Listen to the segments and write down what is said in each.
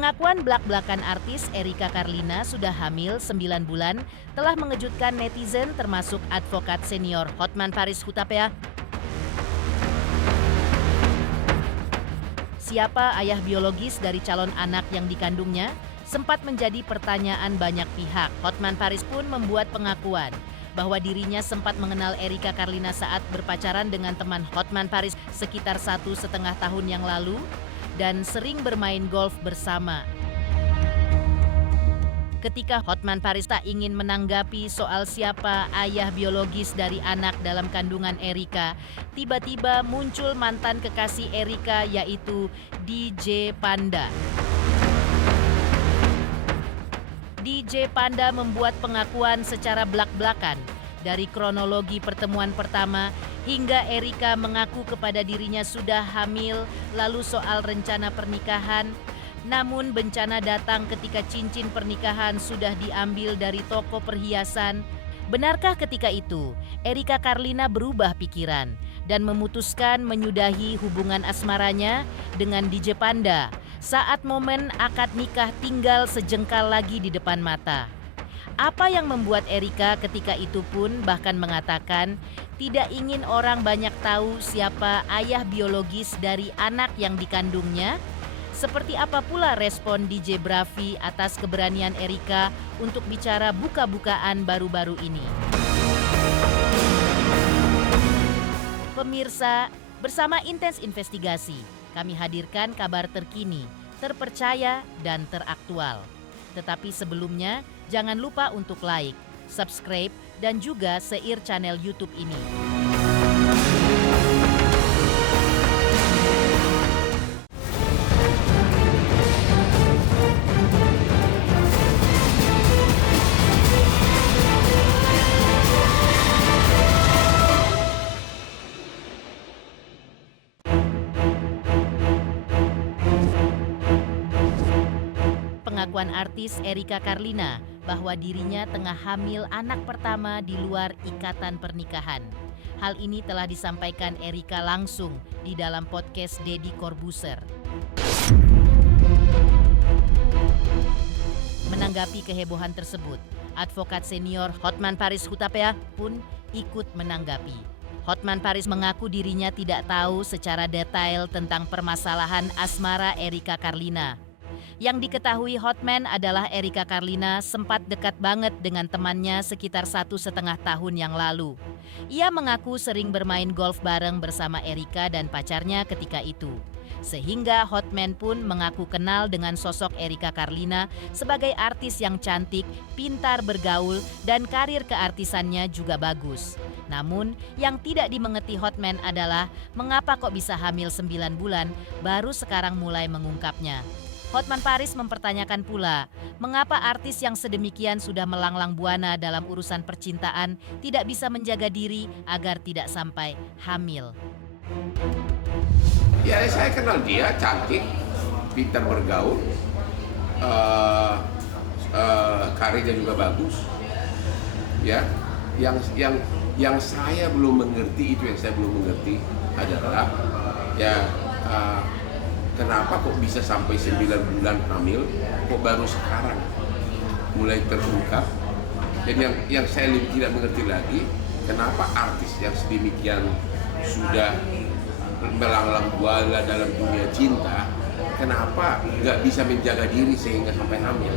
Pengakuan blak-blakan artis Erika Carlina sudah hamil 9 bulan telah mengejutkan netizen termasuk advokat senior Hotman Paris Hutapea. Siapa ayah biologis dari calon anak yang dikandungnya? Sempat menjadi pertanyaan banyak pihak. Hotman Paris pun membuat pengakuan bahwa dirinya sempat mengenal Erika Carlina saat berpacaran dengan teman Hotman Paris sekitar 1,5 tahun yang lalu dan sering bermain golf bersama. Ketika Hotman Paris tak ingin menanggapi soal siapa ayah biologis dari anak dalam kandungan Erika, tiba-tiba muncul mantan kekasih Erika yaitu DJ Panda. DJ Panda membuat pengakuan secara blak-blakan dari kronologi pertemuan pertama hingga Erika mengaku kepada dirinya sudah hamil, lalu soal rencana pernikahan. Namun bencana datang ketika cincin pernikahan sudah diambil dari toko perhiasan. Benarkah ketika itu Erika Carlina berubah pikiran dan memutuskan menyudahi hubungan asmaranya dengan DJ Panda saat momen akad nikah tinggal sejengkal lagi di depan mata? Apa yang membuat Erika ketika itu pun bahkan mengatakan tidak ingin orang banyak tahu siapa ayah biologis dari anak yang dikandungnya? Seperti apa pula respon DJ Bravi atas keberanian Erika untuk bicara buka-bukaan baru-baru ini? Pemirsa, bersama Intens Investigasi, kami hadirkan kabar terkini, terpercaya, dan teraktual. Tetapi sebelumnya, jangan lupa untuk like, subscribe, dan juga share channel YouTube ini. Pengakuan artis Erika Carlina bahwa dirinya tengah hamil anak pertama di luar ikatan pernikahan. Hal ini telah disampaikan Erika langsung di dalam podcast Deddy Corbuzier. Menanggapi kehebohan tersebut, advokat senior Hotman Paris Hutapea pun ikut menanggapi. Hotman Paris mengaku dirinya tidak tahu secara detail tentang permasalahan asmara Erika Carlina. Yang diketahui Hotman adalah Erika Carlina sempat dekat banget dengan temannya sekitar 1,5 tahun yang lalu. Ia mengaku sering bermain golf bareng bersama Erika dan pacarnya ketika itu. Sehingga Hotman pun mengaku kenal dengan sosok Erika Carlina sebagai artis yang cantik, pintar bergaul, dan karir keartisannya juga bagus. Namun, yang tidak dimengerti Hotman adalah mengapa kok bisa hamil 9 bulan baru sekarang mulai mengungkapnya. Hotman Paris mempertanyakan pula, mengapa artis yang sedemikian sudah melanglang buana dalam urusan percintaan tidak bisa menjaga diri agar tidak sampai hamil. Ya, saya kenal dia, cantik, pintar bergaul, karirnya juga bagus. Ya, yang saya belum mengerti adalah kenapa kok bisa sampai 9 bulan hamil, kok baru sekarang mulai terungkap. Dan yang saya lebih tidak mengerti lagi, kenapa artis yang sedemikian sudah melanglang buana dalam dunia cinta, kenapa nggak bisa menjaga diri sehingga sampai hamil.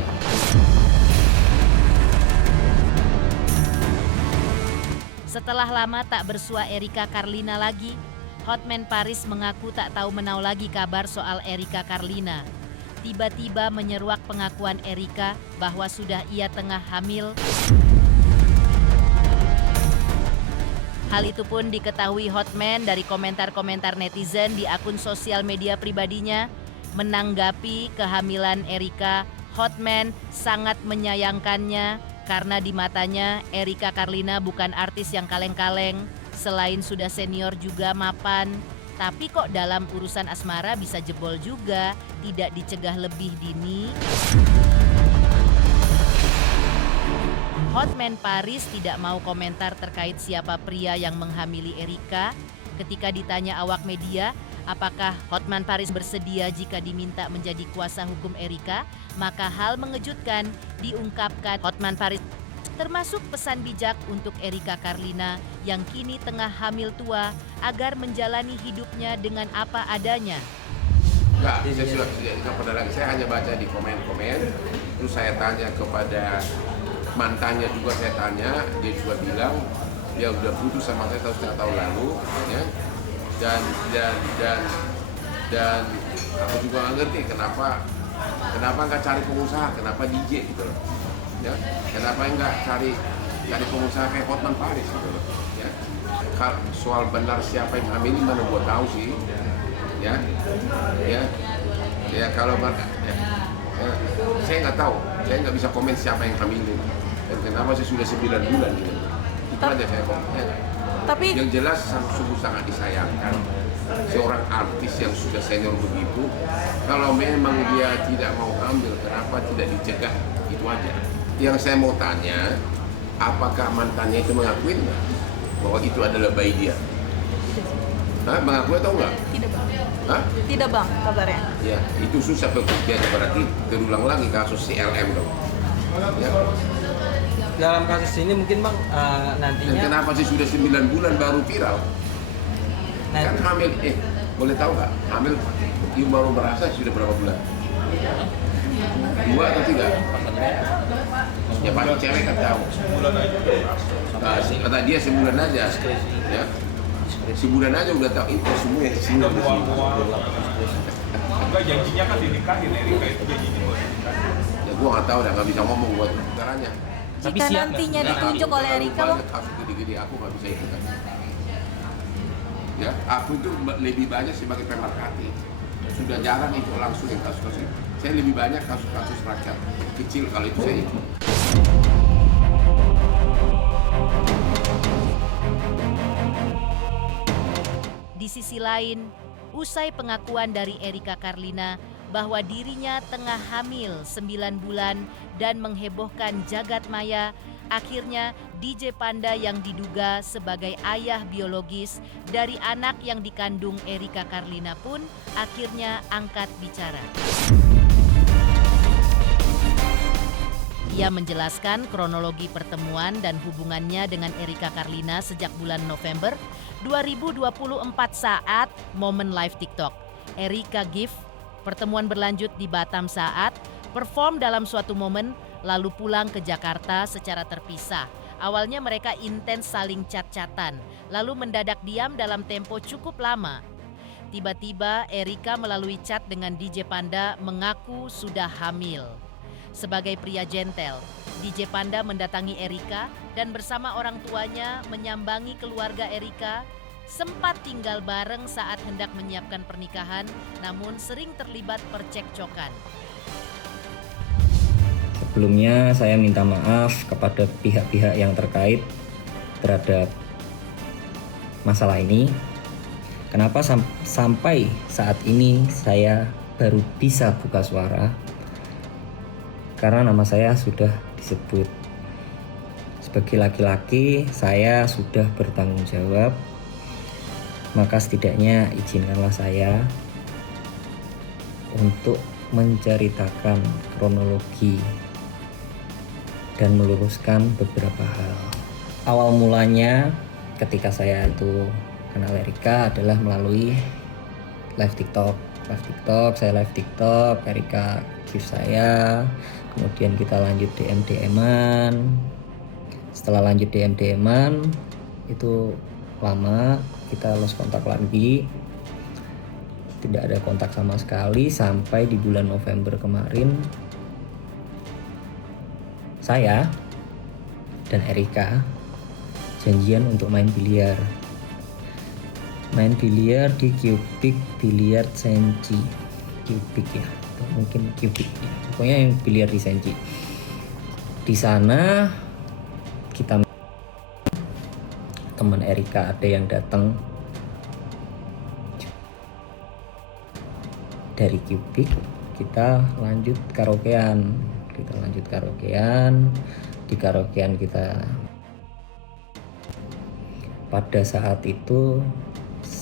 Setelah lama tak bersua Erika Carlina lagi, Hotman Paris mengaku tak tahu menau lagi kabar soal Erika Carlina. Tiba-tiba menyeruak pengakuan Erika bahwa sudah ia tengah hamil. Hal itu pun diketahui Hotman dari komentar-komentar netizen di akun sosial media pribadinya. Menanggapi kehamilan Erika, Hotman sangat menyayangkannya karena di matanya Erika Carlina bukan artis yang kaleng-kaleng. Selain sudah senior juga mapan, tapi kok dalam urusan asmara bisa jebol juga, tidak dicegah lebih dini. Hotman Paris tidak mau komentar terkait siapa pria yang menghamili Erika. Ketika ditanya awak media, Apakah Hotman Paris bersedia jika diminta menjadi kuasa hukum Erika? Maka hal mengejutkan diungkapkan Hotman Paris, termasuk pesan bijak untuk Erika Carlina yang kini tengah hamil tua agar menjalani hidupnya dengan apa adanya. Enggak, saya hanya baca di komen-komen, terus saya tanya kepada mantannya juga, saya tanya, dia juga bilang dia udah putus sama saya setengah tahun lalu, ya. Dan aku juga nggak ngerti kenapa nggak cari pengusaha, kenapa DJ gitu loh, ya. Kenapa nggak cari pengusaha kayak Hotman Paris gitu loh, ya. Soal benar siapa yang hamil mana gua tahu sih, ya. Kalau saya nggak tahu, saya nggak bisa komen siapa yang hamilin dan kenapa saya sudah 9 bulan gitu. Itu aja saya komen. Ya. Tapi yang jelas sungguh sangat disayangkan seorang artis yang sudah senior begitu, kalau memang dia tidak mau hamil, kenapa tidak dicegah? Itu aja. Yang saya mau tanya, apakah mantannya itu mengakui nggak bahwa itu adalah bayi dia? Hah, mengakui atau enggak? tidak bang. Hah? Tidak bang kabarnya. Ya, itu susah pembuktiannya, berarti terulang lagi kasus CLM dong. Ya. Dalam kasus ini mungkin bang Dan nantinya kenapa sih sudah 9 bulan baru viral? Nah, Kan hamil, boleh tahu nggak? Hamil, ibu baru merasa sudah berapa bulan? 2 atau 3? Ya pasti cewek kan tahu. Kata dia sebulan aja, ya. Sebulan aja udah tahu itu semua yang sini. Enggak, janjinya kan dinikahin, Erika itu janjinya. Ya gua nggak tahu, nggak bisa ngomong buat caranya. Tapi Jika siap nantinya nggak? ditunjuk oleh Erika bang, Kasus gede-gede aku nggak bisa ikutan. Ya, aku itu lebih banyak sebagai pemerhati. Sudah jarang itu langsung yang kasus-kasus. Saya lebih banyak kasus-kasus rakyat kecil kalau itu saya ikut. Di sisi lain, usai pengakuan dari Erika Carlina bahwa dirinya tengah hamil 9 bulan dan menghebohkan jagat maya, akhirnya DJ Panda yang diduga sebagai ayah biologis dari anak yang dikandung Erika Carlina pun akhirnya angkat bicara. Ia menjelaskan kronologi pertemuan dan hubungannya dengan Erika Carlina sejak bulan November 2024 saat momen live TikTok. Erika gift, pertemuan berlanjut di Batam saat perform dalam suatu momen, lalu pulang ke Jakarta secara terpisah. Awalnya mereka intens saling chat-chatan, lalu mendadak diam dalam tempo cukup lama. Tiba-tiba Erika melalui chat dengan DJ Panda mengaku sudah hamil. Sebagai pria gentle, DJ Panda mendatangi Erika dan bersama orang tuanya menyambangi keluarga Erika. Sempat tinggal bareng saat hendak menyiapkan pernikahan, namun sering terlibat percekcokan. Sebelumnya saya minta maaf kepada pihak-pihak yang terkait terhadap masalah ini. Kenapa sampai saat ini saya baru bisa buka suara? Karena nama saya sudah disebut. Sebagai laki-laki, saya sudah bertanggung jawab. Maka setidaknya izinkanlah saya untuk menceritakan kronologi dan meluruskan beberapa hal. Awal mulanya ketika saya itu kenal Erika adalah melalui live TikTok. Saya live TikTok, Erika gift saya, kemudian kita lanjut DM-an. Setelah lanjut DM-an itu lama, kita lost kontak lagi. Tidak ada kontak sama sekali sampai di bulan November kemarin saya dan Erika janjian untuk main biliar di Cubic Billiard Senji. Cubic ya, atau mungkin Cubic ya. Pokoknya yang biliar di Senji. Di sana kita teman Erika ada yang datang dari Cubic, kita lanjut karaokean. Di karaokean kita pada saat itu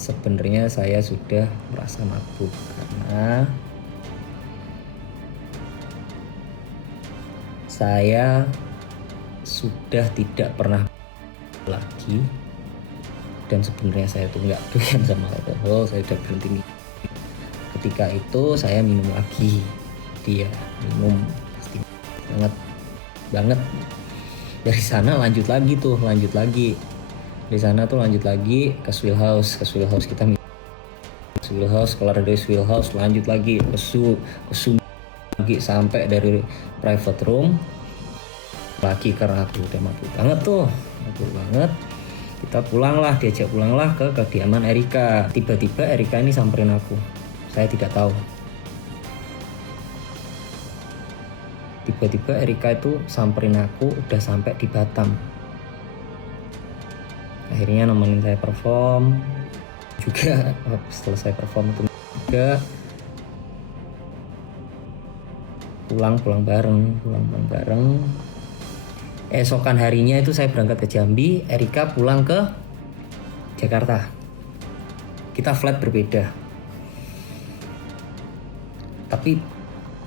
sebenarnya saya sudah merasa mabuk karena saya sudah tidak pernah lagi, dan sebenarnya saya tuh nggak doyan sama alkohol, saya udah berhenti minum. Ketika itu saya minum lagi, dia minum pasti banget. Dari sana lanjut lagi dari sana tuh lanjut lagi ke Swill House kita minum Swill House, kelar dari Swill House lanjut lagi ke Su lagi sampai dari private room lagi karena aku udah mabuk banget. Kita diajak pulanglah ke kediaman Erika. Tiba-tiba Erika ini samperin aku, saya tidak tahu. Tiba-tiba Erika itu samperin aku udah sampai di Batam. Akhirnya nemenin saya perform juga. Setelah saya perform itu juga pulang bareng. Esokan harinya itu saya berangkat ke Jambi, Erika pulang ke Jakarta. Kita flight berbeda. Tapi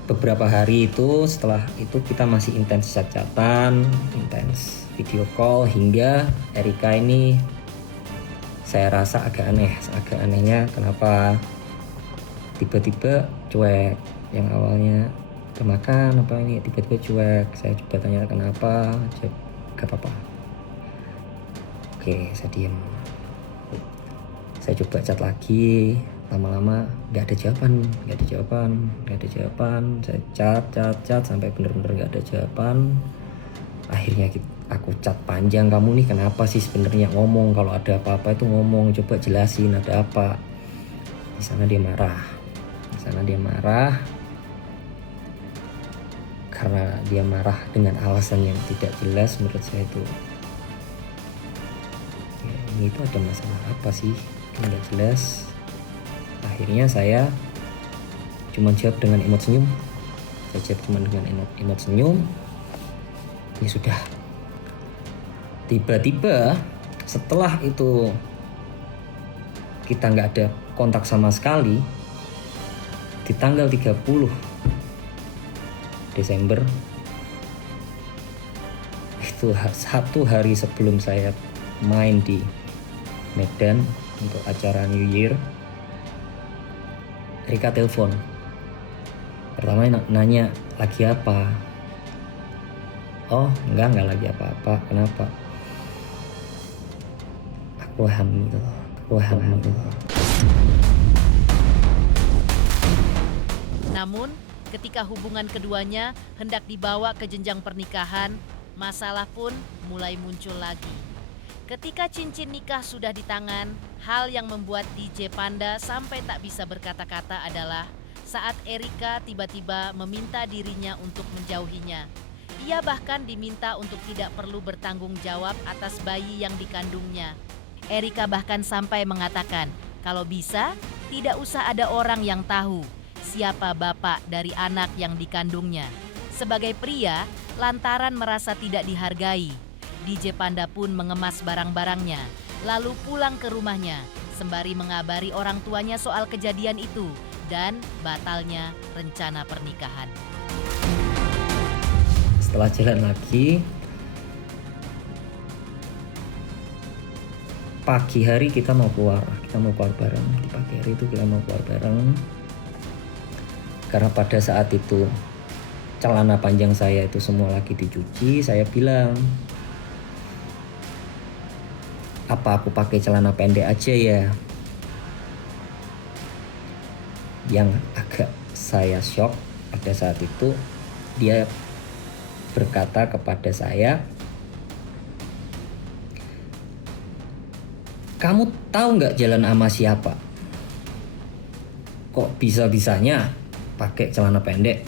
beberapa hari itu setelah itu kita masih intens chat-chatan, intens video call, hingga Erika ini saya rasa agak anehnya kenapa tiba-tiba cuek. Yang awalnya makan apa ini tiba-tiba cuek. Saya coba tanya kenapa, gak apa-apa. Oke, saya diam. Saya coba chat lagi, lama-lama gak ada jawaban. Saya chat sampai bener-bener gak ada jawaban. Akhirnya aku chat panjang, kamu nih kenapa sih sebenarnya, ngomong kalau ada apa-apa itu ngomong, coba jelasin ada apa. Di sana dia marah karena dia marah dengan alasan yang tidak jelas. Menurut saya itu ya, ini itu ada masalah apa sih, nggak jelas. Akhirnya saya cuma jawab dengan emot senyum. Ya sudah. Tiba-tiba setelah itu kita nggak ada kontak sama sekali. Di tanggal 30 Desember itu 1 hari sebelum saya main di Medan untuk acara New Year, Erika telepon. Pertama nanya lagi apa. Oh enggak lagi apa-apa. Kenapa? Aku hamil. Namun, ketika hubungan keduanya hendak dibawa ke jenjang pernikahan, masalah pun mulai muncul lagi. Ketika cincin nikah sudah di tangan, hal yang membuat DJ Panda sampai tak bisa berkata-kata adalah saat Erika tiba-tiba meminta dirinya untuk menjauhinya. Ia bahkan diminta untuk tidak perlu bertanggung jawab atas bayi yang dikandungnya. Erika bahkan sampai mengatakan, kalau bisa tidak usah ada orang yang tahu siapa bapak dari anak yang dikandungnya. Sebagai pria, lantaran merasa tidak dihargai, DJ Panda pun mengemas barang-barangnya, lalu pulang ke rumahnya, sembari mengabari orang tuanya soal kejadian itu dan batalnya rencana pernikahan. Setelah jalan lagi, pagi hari kita mau keluar bareng. Di pagi hari itu kita mau keluar bareng. Karena pada saat itu celana panjang saya itu semua lagi dicuci, saya bilang, apa aku pakai celana pendek aja ya? Yang agak saya shock pada saat itu, dia berkata kepada saya, kamu tahu nggak jalan sama siapa? Kok bisa-bisanya pakai celana pendek?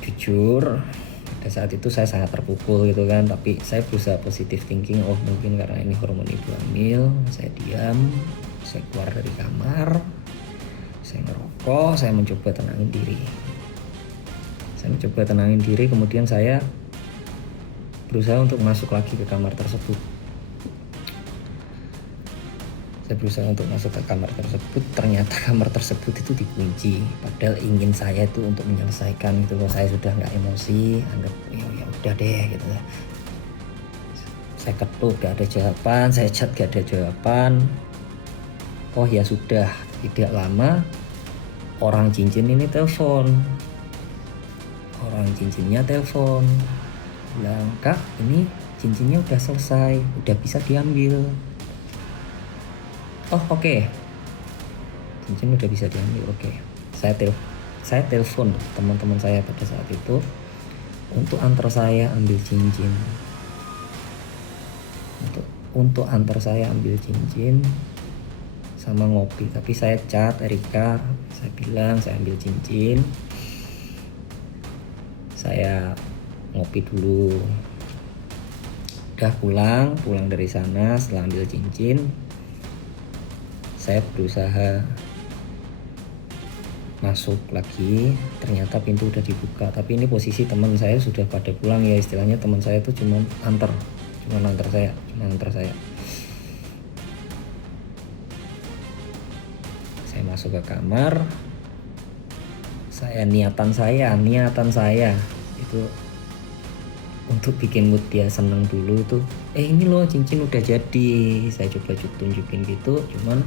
Jujur, pada saat itu saya sangat terpukul gitu kan, tapi saya berusaha positive thinking. Oh mungkin karena ini hormon ibu hamil. Saya diam, saya keluar dari kamar, saya ngerokok, saya mencoba tenangin diri. Kemudian saya berusaha untuk masuk lagi ke kamar tersebut. Saya berusaha untuk masuk ke kamar tersebut, ternyata kamar tersebut itu dikunci. Padahal ingin saya itu untuk menyelesaikan gitu loh. Saya sudah nggak emosi, anggap ya udah deh gitu ya. Saya ketuk gak ada jawaban, saya chat gak ada jawaban. Oh ya sudah, tidak lama orang cincin ini telepon. Orang cincinnya telepon, bilang, "Kak, ini cincinnya udah selesai, udah bisa diambil." Oh oke. Cincin udah bisa diambil, oke. Saya telepon teman-teman saya pada saat itu untuk antar saya ambil cincin. Untuk antar saya ambil cincin sama ngopi. Tapi saya chat Erika, saya bilang saya ambil cincin, saya ngopi dulu. Udah pulang dari sana setelah ambil cincin, saya berusaha masuk lagi, ternyata pintu udah dibuka. Tapi ini posisi teman saya sudah pada pulang ya, istilahnya teman saya itu cuma antar saya. Saya masuk ke kamar. Niatan saya itu untuk bikin mood dia seneng dulu itu. Ini loh cincin udah jadi. Saya coba tunjukin gitu, cuman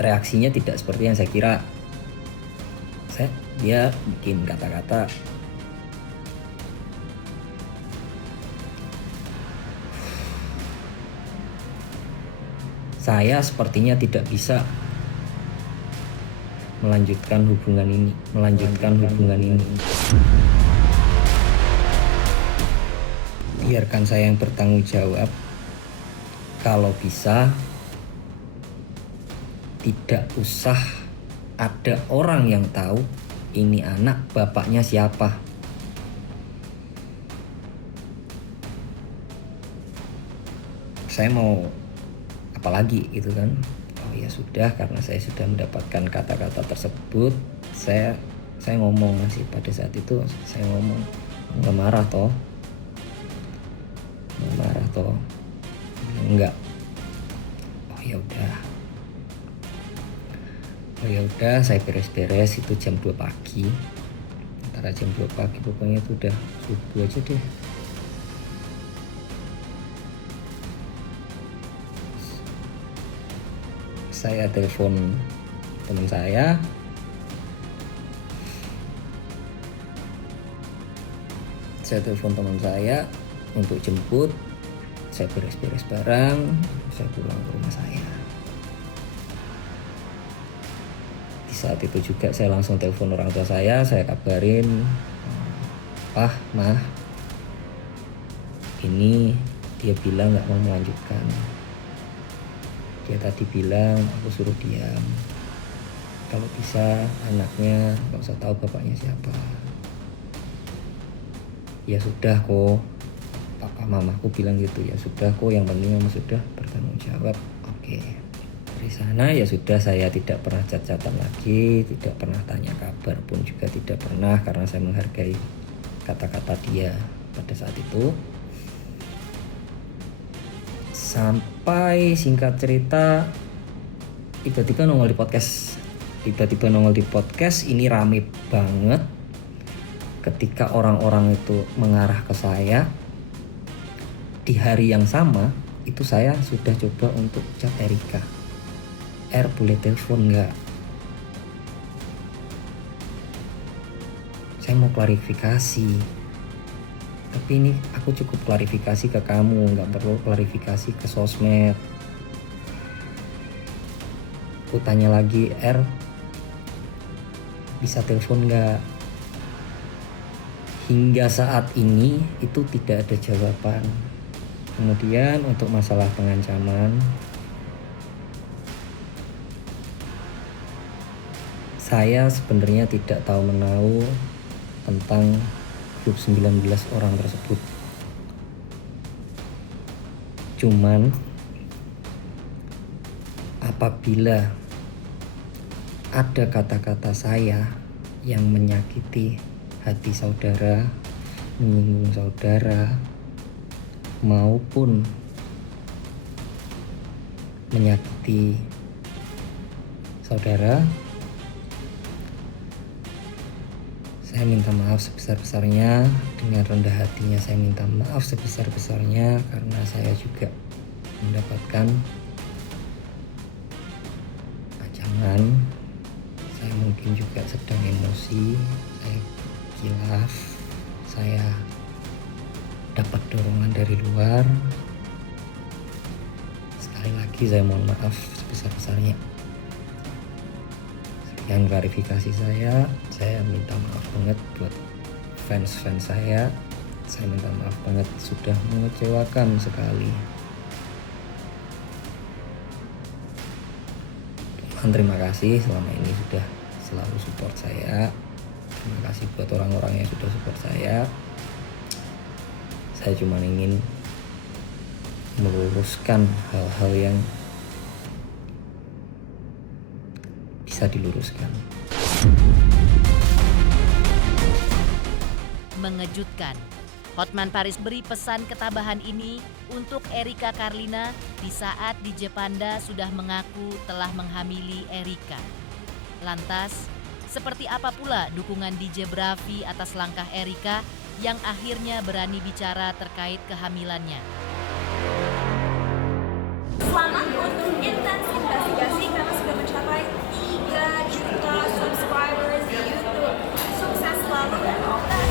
reaksinya tidak seperti yang saya kira. Dia bikin kata-kata, saya sepertinya tidak bisa melanjutkan hubungan ini. Biarkan saya yang bertanggung jawab. Kalau bisa, tidak usah ada orang yang tahu ini anak bapaknya siapa. Saya mau apalagi gitu kan. Oh ya sudah, karena saya sudah mendapatkan kata-kata tersebut, saya ngomong masih pada saat itu saya ngomong, nggak marah toh, enggak. Oh ya udah, saya beres-beres itu jam 2 pagi. Antara jam 2 pagi pokoknya itu udah subuh aja deh. Saya telepon teman saya. Untuk jemput. Saya beres-beres barang, saya pulang ke rumah saya. Di saat itu juga saya langsung telepon orang tua saya kabarin, "Pah, Mah, ini dia bilang nggak mau melanjutkan. Dia tadi bilang aku suruh diam. Kalau bisa anaknya nggak usah tahu bapaknya siapa." Ya sudah kok, papa mamaku bilang gitu. Ya sudah kok, yang penting kamu sudah bertanggung jawab. Oke. Dari sana ya sudah, saya tidak pernah chat-chatan lagi, tidak pernah tanya kabar pun juga tidak pernah, karena saya menghargai kata-kata dia pada saat itu. Sampai singkat cerita tiba-tiba nongol di podcast. Ini rame banget ketika orang-orang itu mengarah ke saya. Di hari yang sama itu saya sudah coba untuk chat Erika, boleh telepon nggak? Saya mau klarifikasi. Tapi ini aku cukup klarifikasi ke kamu, nggak perlu klarifikasi ke sosmed. Aku tanya lagi, bisa telepon nggak? Hingga saat ini itu tidak ada jawaban. Kemudian untuk masalah pengancaman, saya sebenarnya tidak tahu menahu tentang grup 19 orang tersebut. Cuman apabila ada kata-kata saya yang menyakiti hati saudara, menyinggung saudara, maupun menyakiti saudara, saya minta maaf sebesar-besarnya. Dengan rendah hatinya saya minta maaf sebesar-besarnya karena saya juga mendapatkan ancaman. Saya mungkin juga sedang emosi, saya kilaf, saya dapat dorongan dari luar. Sekali lagi saya mohon maaf sebesar-besarnya. Sekian klarifikasi saya minta maaf banget buat fans-fans saya minta maaf banget sudah mengecewakan sekali. Tuhan, terima kasih selama ini sudah selalu support saya. Terima kasih buat orang-orang yang sudah support saya. Saya cuma ingin meluruskan hal-hal yang bisa diluruskan. Mengejutkan, Hotman Paris beri pesan ketabahan ini untuk Erika Carlina di saat DJ Panda sudah mengaku telah menghamili Erika. Lantas, seperti apa pula dukungan DJ Bravi atas langkah Erika yang akhirnya berani bicara terkait kehamilannya? Selamat untuk Intens Investigasi karena sudah mencapai 3 juta subscribers di YouTube. Sukses selalu dan all that.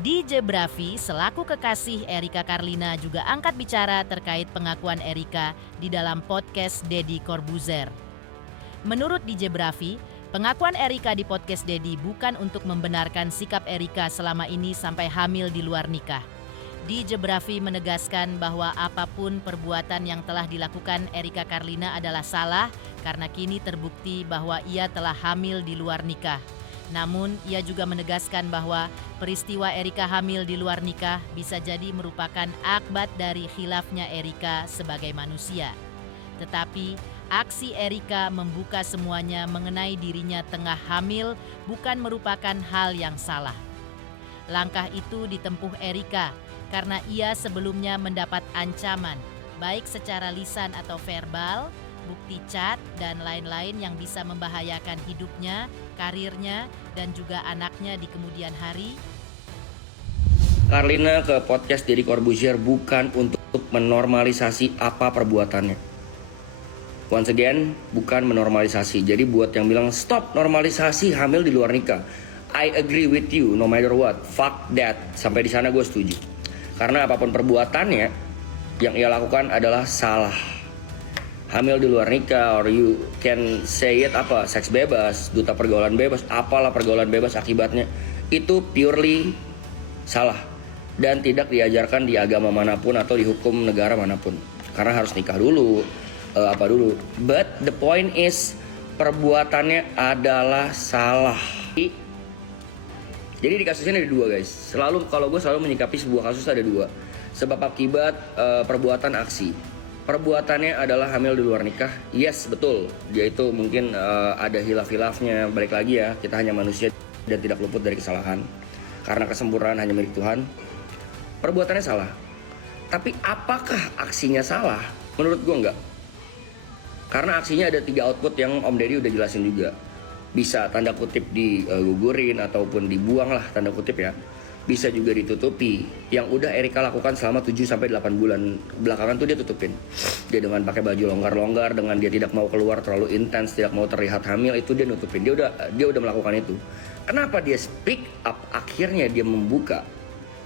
DJ Bravi selaku kekasih Erika Carlina juga angkat bicara terkait pengakuan Erika di dalam podcast Deddy Corbuzier. Menurut DJ Bravi, pengakuan Erika di podcast Deddy bukan untuk membenarkan sikap Erika selama ini sampai hamil di luar nikah. DJ Bravi menegaskan bahwa apapun perbuatan yang telah dilakukan Erika Carlina adalah salah karena kini terbukti bahwa ia telah hamil di luar nikah. Namun, ia juga menegaskan bahwa peristiwa Erika hamil di luar nikah bisa jadi merupakan akibat dari khilafnya Erika sebagai manusia. Tetapi, aksi Erika membuka semuanya mengenai dirinya tengah hamil bukan merupakan hal yang salah. Langkah itu ditempuh Erika karena ia sebelumnya mendapat ancaman, baik secara lisan atau verbal, bukti chat, dan lain-lain yang bisa membahayakan hidupnya, karirnya, dan juga anaknya di kemudian hari. Carlina ke podcast Deddy Corbuzier bukan untuk menormalisasi apa perbuatannya. Once again, bukan menormalisasi. Jadi buat yang bilang stop normalisasi hamil di luar nikah, I agree with you no matter what. Fuck that. Sampai di sana gue setuju. Karena apapun perbuatannya yang ia lakukan adalah salah. Hamil di luar nikah, or you can say it apa, seks bebas, duta pergaulan bebas, apalah pergaulan bebas akibatnya, itu purely salah dan tidak diajarkan di agama manapun atau di hukum negara manapun, karena harus nikah dulu, but the point is perbuatannya adalah salah. Jadi di kasus ini ada dua, guys. Kalau gue selalu menyikapi sebuah kasus ada dua, sebab akibat perbuatan aksi. Perbuatannya adalah hamil di luar nikah. Yes, betul. Dia itu mungkin ada hilaf-hilafnya. Balik lagi ya, kita hanya manusia dan tidak luput dari kesalahan. Karena kesempurnaan hanya milik Tuhan. Perbuatannya salah. Tapi apakah aksinya salah? Menurut gue enggak. Karena aksinya ada 3 output yang Om Deddy udah jelasin juga. Bisa tanda kutip digugurin ataupun dibuang lah, tanda kutip ya. Bisa juga ditutupi, yang udah Erika lakukan selama 7-8 bulan belakangan tuh dia tutupin. Dia dengan pakai baju longgar-longgar, dengan dia tidak mau keluar terlalu intens, tidak mau terlihat hamil, itu dia nutupin. Dia udah melakukan itu. Kenapa dia speak up akhirnya dia membuka?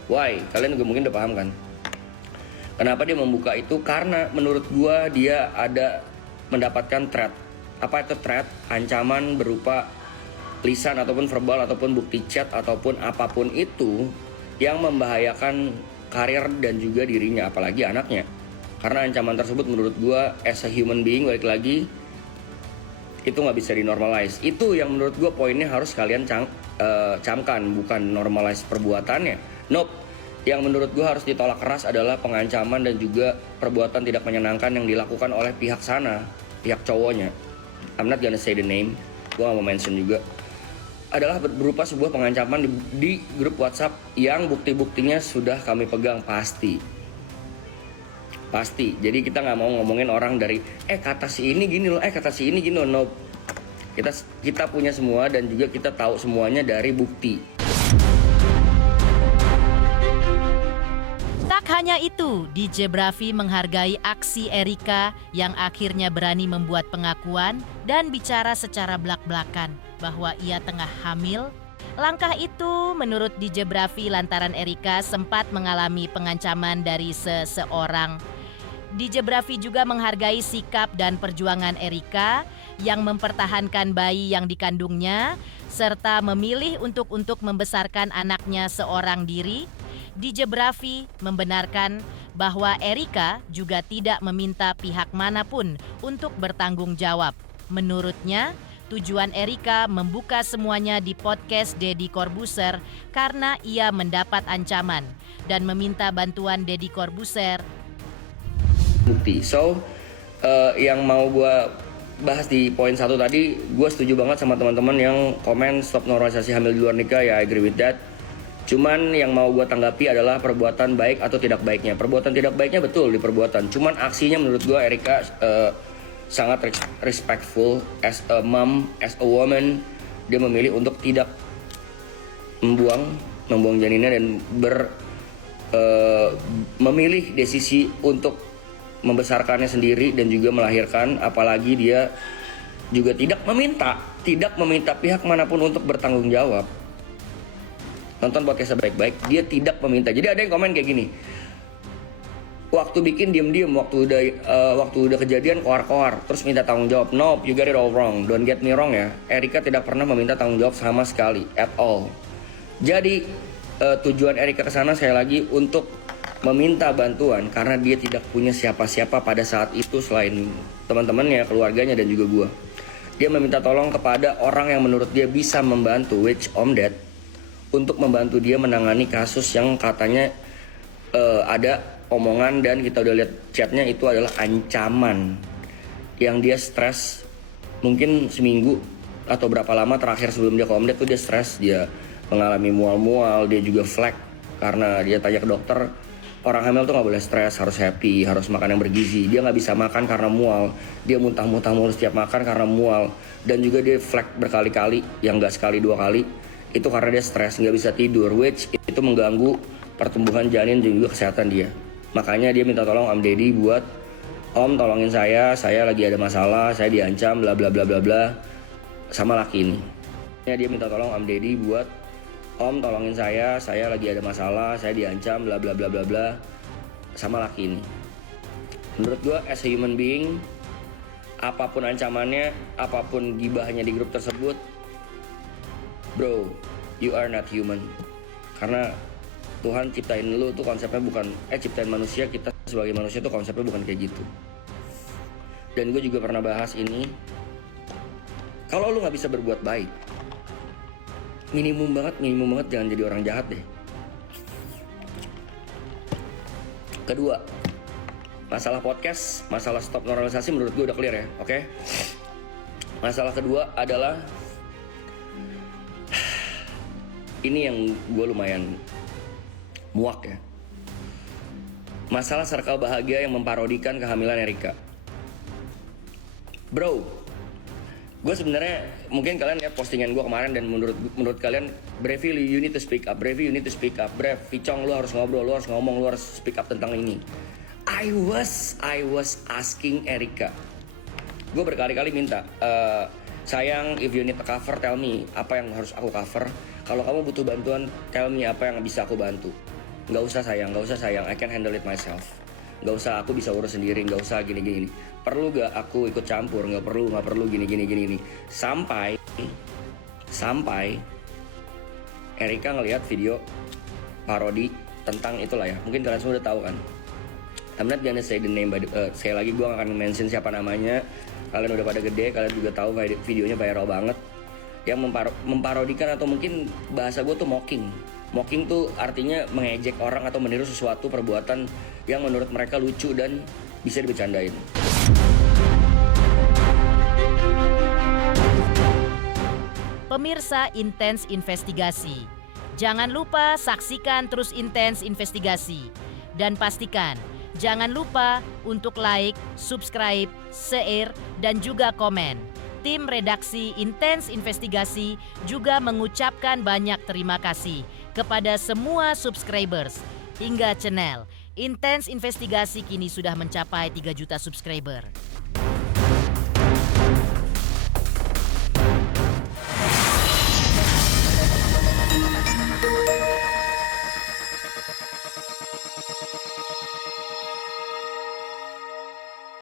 Why? Kalian juga mungkin udah paham kan? Kenapa dia membuka itu? Karena menurut gua dia ada mendapatkan threat. Apa itu threat? Ancaman berupa lisan ataupun verbal ataupun bukti chat ataupun apapun itu yang membahayakan karir dan juga dirinya, apalagi anaknya. Karena ancaman tersebut menurut gua as a human being, balik lagi, itu nggak bisa dinormalize. Itu yang menurut gua poinnya harus kalian camkan, bukan normalize perbuatannya. Nope. Yang menurut gua harus ditolak keras adalah pengancaman dan juga perbuatan tidak menyenangkan yang dilakukan oleh pihak sana, pihak cowoknya. I'm not gonna say the name. gue gak mau mention juga, adalah berupa sebuah pengancaman di grup WhatsApp yang bukti-buktinya sudah kami pegang pasti. Jadi kita nggak mau ngomongin orang dari kata si ini gini loh, kata si ini gini loh. No. Kita punya semua dan juga kita tahu semuanya dari bukti. Tak hanya itu, DJ Bravi menghargai aksi Erika yang akhirnya berani membuat pengakuan dan bicara secara belak-belakan bahwa ia tengah hamil. Langkah itu menurut DJ Bravi lantaran Erika sempat mengalami pengancaman dari seseorang. DJ Bravi juga menghargai sikap dan perjuangan Erika yang mempertahankan bayi yang dikandungnya serta memilih untuk membesarkan anaknya seorang diri. DJ Bravi membenarkan bahwa Erika juga tidak meminta pihak manapun untuk bertanggung jawab. Menurutnya, tujuan Erika membuka semuanya di podcast Deddy Corbuzier karena ia mendapat ancaman dan meminta bantuan Deddy Corbuzier. Bukti. So, yang mau gue bahas di poin 1 tadi, gue setuju banget sama teman-teman yang komen stop normalisasi hamil di luar nikah. Ya, I agree with that. Cuman yang mau gue tanggapi adalah perbuatan baik atau tidak baiknya. Perbuatan tidak baiknya betul di perbuatan. Cuman aksinya menurut gue Erika sangat respectful as a mom, as a woman. Dia memilih untuk tidak membuang janinnya dan memilih desisi untuk membesarkannya sendiri dan juga melahirkan. Apalagi dia juga tidak meminta pihak manapun untuk bertanggung jawab. Nonton podcastnya baik-baik, dia tidak meminta. Jadi ada yang komen kayak gini, waktu bikin diem-diem, waktu udah kejadian koar-koar, terus minta tanggung jawab. Nope, you get it all wrong. Don't get me wrong ya, Erika tidak pernah meminta tanggung jawab sama sekali, at all. Jadi tujuan Erika kesana sekali lagi untuk meminta bantuan karena dia tidak punya siapa-siapa pada saat itu selain teman-temannya, keluarganya dan juga gua. Dia meminta tolong kepada orang yang menurut dia bisa membantu, which Om Ded, untuk membantu dia menangani kasus yang katanya ada omongan dan kita udah lihat chatnya itu adalah ancaman yang dia stres mungkin seminggu atau berapa lama terakhir sebelum dia ke Om Ded tuh dia stres, dia mengalami mual-mual, dia juga flek karena dia tanya ke dokter orang hamil tuh nggak boleh stres, harus happy, harus makan yang bergizi. Dia nggak bisa makan karena mual, dia muntah-muntah mulu setiap makan karena mual, dan juga dia flek berkali-kali, yang nggak sekali 2 kali. Itu karena dia stres, nggak bisa tidur, which itu mengganggu pertumbuhan janin dan juga kesehatan dia. Makanya dia minta tolong Om Deddy buat, Om tolongin saya lagi ada masalah, saya diancam, bla bla bla bla bla, sama laki ini. Dia minta tolong Om Deddy buat, Om tolongin saya lagi ada masalah, saya diancam, bla bla bla bla bla, sama laki ini. Menurut gua as a human being, apapun ancamannya, apapun gibahnya di grup tersebut, bro, you are not human. Karena Tuhan ciptain lu tuh konsepnya bukan, ciptain manusia, kita sebagai manusia tuh konsepnya bukan kayak gitu. Dan gue juga pernah bahas ini, kalau lu gak bisa berbuat baik, minimum banget jangan jadi orang jahat deh. Kedua, masalah podcast, masalah stop normalisasi menurut gue udah clear ya, oke? Masalah kedua adalah ini yang gue lumayan muak ya. Masalah circle bahagia yang memparodikan kehamilan Erika. Bro, gue sebenarnya mungkin kalian lihat postingan gue kemarin dan menurut kalian, Brevi you need to speak up, Brevi you need to speak up, Brev, Vicong lu harus ngobrol, lu harus ngomong, lu harus speak up tentang ini. I was asking Erika. Gue berkali-kali minta, sayang, if you need a cover, tell me apa yang harus aku cover. Kalau kamu butuh bantuan, tell me apa yang bisa aku bantu. Gak usah sayang, I can handle it myself. Gak usah aku bisa urus sendiri, gak usah gini. Perlu gak aku ikut campur? Gak perlu gini. Sampai Erika ngelihat video parodi tentang itulah ya. Mungkin kalian semua udah tahu kan. I'm not gonna say the name, sekali lagi gue gak akan mention siapa namanya. Kalian udah pada gede, kalian juga tahu videonya viral banget. Yang memparodikan atau mungkin bahasa gue tuh mocking. Mocking tuh artinya mengejek orang atau meniru sesuatu perbuatan yang menurut mereka lucu dan bisa dibercandain. Pemirsa Intens Investigasi, jangan lupa saksikan terus Intens Investigasi. Dan pastikan, jangan lupa untuk like, subscribe, share, dan juga komen. Tim redaksi Intens Investigasi juga mengucapkan banyak terima kasih kepada semua subscribers hingga channel Intens Investigasi kini sudah mencapai 3 juta subscriber.